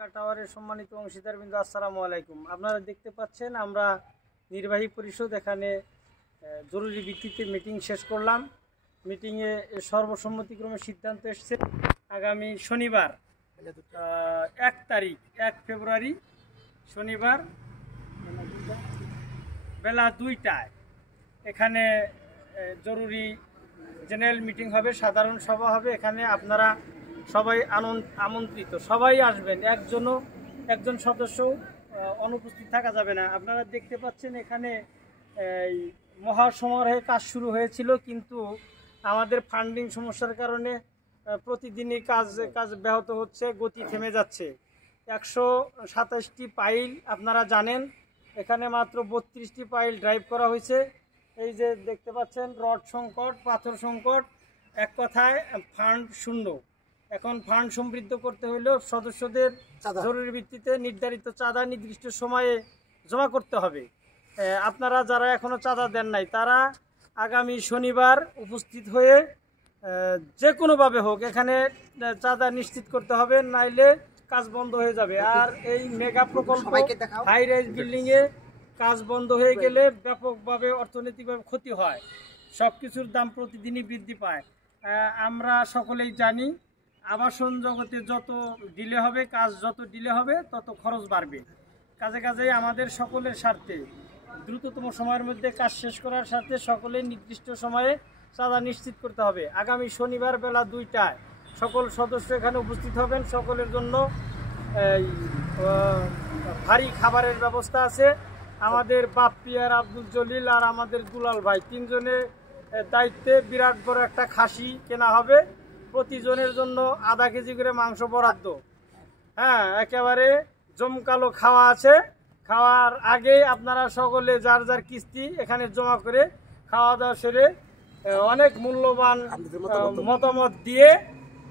টাওয়ারের সম্মানিত অংশীদারবৃন্দ, আসসালামু আলাইকুম। আপনারা দেখতে পাচ্ছেন আমরা নির্বাহী পরিষদ এখানে জরুরি ভিত্তিতে মিটিং শেষ করলাম। মিটিংয়ে সর্বসম্মতিক্রমে সিদ্ধান্ত এসেছে আগামী শনিবার 1 ফেব্রুয়ারি শনিবার বেলা 2টায় এখানে জরুরি জেনারেল মিটিং হবে, সাধারণ সভা হবে। এখানে আপনারা সবাই আমন্ত্রিত, সবাই আসবেন, একজন সদস্য অনুপস্থিত থাকা যাবে না। আপনারা দেখতে পাচ্ছেন এখানে মহাসমারোহে কাজ শুরু হয়েছিল, কিন্তু আমাদের ফান্ডিং সমস্যার কারণে প্রতিদিনই কাজ ব্যাহত হচ্ছে, গতি থেমে যাচ্ছে। 127টি পাইল আপনারা জানেন, এখানে মাত্র 32টি পাইল ড্রাইভ করা হয়েছে। এই যে দেখতে পাচ্ছেন রড সংকট, পাথর সংকট, এক কথায় ফান্ড শূন্য। এখন ফান্ড সমৃদ্ধ করতে হলেও সদস্যদের জরুরি ভিত্তিতে নির্ধারিত চাঁদা নির্দিষ্ট সময়ে জমা করতে হবে। আপনারা যারা এখনও চাঁদা দেন নাই তারা আগামী শনিবার উপস্থিত হয়ে যে কোনোভাবে হোক এখানে চাঁদা নিশ্চিত করতে হবে, নাইলে কাজ বন্ধ হয়ে যাবে। আর এই মেগা প্রকল্প হাই রাইজ বিল্ডিংয়ে কাজ বন্ধ হয়ে গেলে ব্যাপকভাবে অর্থনৈতিকভাবে ক্ষতি হয়, সব কিছুর দাম প্রতিদিনই বৃদ্ধি পায়। আমরা সকলেই জানি আবাসন জগতে যত ডিলে হবে, কাজ যত ডিলে হবে তত খরচ বাড়বে। কাজেই আমাদের সকলের স্বার্থে দ্রুততম সময়ের মধ্যে কাজ শেষ করার স্বার্থে সকলেই নির্দিষ্ট সময়ে চাঁদা নিশ্চিত করতে হবে। আগামী শনিবার বেলা 2টায় সকল সদস্য এখানে উপস্থিত হবেন। সকলের জন্য ভারী খাবারের ব্যবস্থা আছে। আমাদের বাপ্পি আর আব্দুল জলিল আর আমাদের দুলাল ভাই তিনজনের দায়িত্বে বিরাট বড় একটা খাসি কেনা হবে। প্রতিজনের জন্য আধা কেজি করে মাংস বরাদ্দ। হ্যাঁ, একেবারে জমকালো খাওয়া আছে। খাওয়ার আগে আপনারা সকলে যার যার কিস্তি এখানে জমা করে খাওয়া দাওয়া সেরে অনেক মূল্যবান মতামত দিয়ে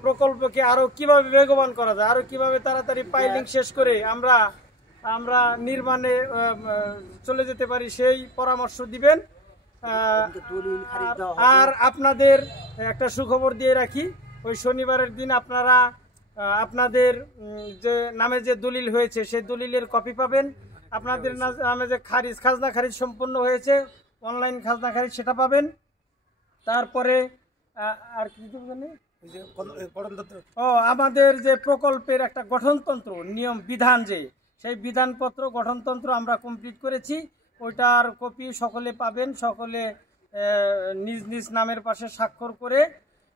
প্রকল্পকে আরও কিভাবে বেগবান করা যায়, আরও কিভাবে তাড়াতাড়ি পাইলিং শেষ করে আমরা নির্মাণে চলে যেতে পারি সেই পরামর্শ দিবেন। আর আপনাদের একটা সুখবর দিয়ে রাখি, ওই শনিবারের দিন আপনারা আপনাদের যে নামে যে দলিল হয়েছে সেই দলিলের কপি পাবেন। আপনাদের নামে যে খাজনা খারিজ সম্পন্ন হয়েছে, অনলাইন খাজনা খারিজ, সেটা পাবেন। তারপরে আর কি আমাদের যে প্রকল্পের একটা গঠনতন্ত্র নিয়ম বিধান, সেই বিধানপত্র গঠনতন্ত্র আমরা কমপ্লিট করেছি, ওইটার কপি সকলে পাবেন। সকলে নিজ নিজ নামের পাশে স্বাক্ষর করে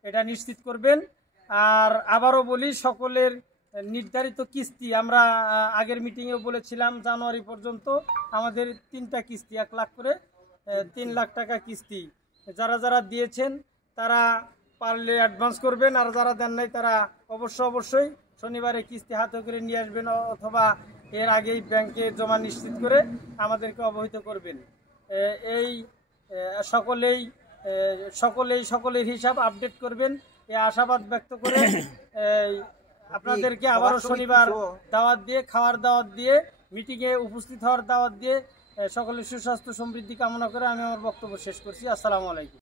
এটা নিশ্চিত করবেন। আর আবারও বলি, সকলের নির্ধারিত কিস্তি আমরা আগের মিটিংয়েও বলেছিলাম জানুয়ারি পর্যন্ত আমাদের 3টা কিস্তি 1 লাখ করে 3 লাখ টাকা কিস্তি। যারা দিয়েছেন তারা পারলে অ্যাডভান্স করবেন, আর যারা দেন নাই তারা অবশ্যই শনিবারে কিস্তি হাতে করে নিয়ে আসবেন, অথবা এর আগেই ব্যাংকে জমা নিশ্চিত করে আমাদেরকে অবহিত করবেন। এই সকলের হিসাব আপডেট করবেন, এই আশাবাদ ব্যক্ত করে আপনাদেরকে আবারও শনিবার দাওয়াত দিয়ে, খাওয়ার দাওয়াত দিয়ে, মিটিংয়ে উপস্থিত হওয়ার দাওয়াত দিয়ে সকলের সুস্বাস্থ্য সমৃদ্ধি কামনা করে আমি আমার বক্তব্য শেষ করছি। আসসালামু আলাইকুম।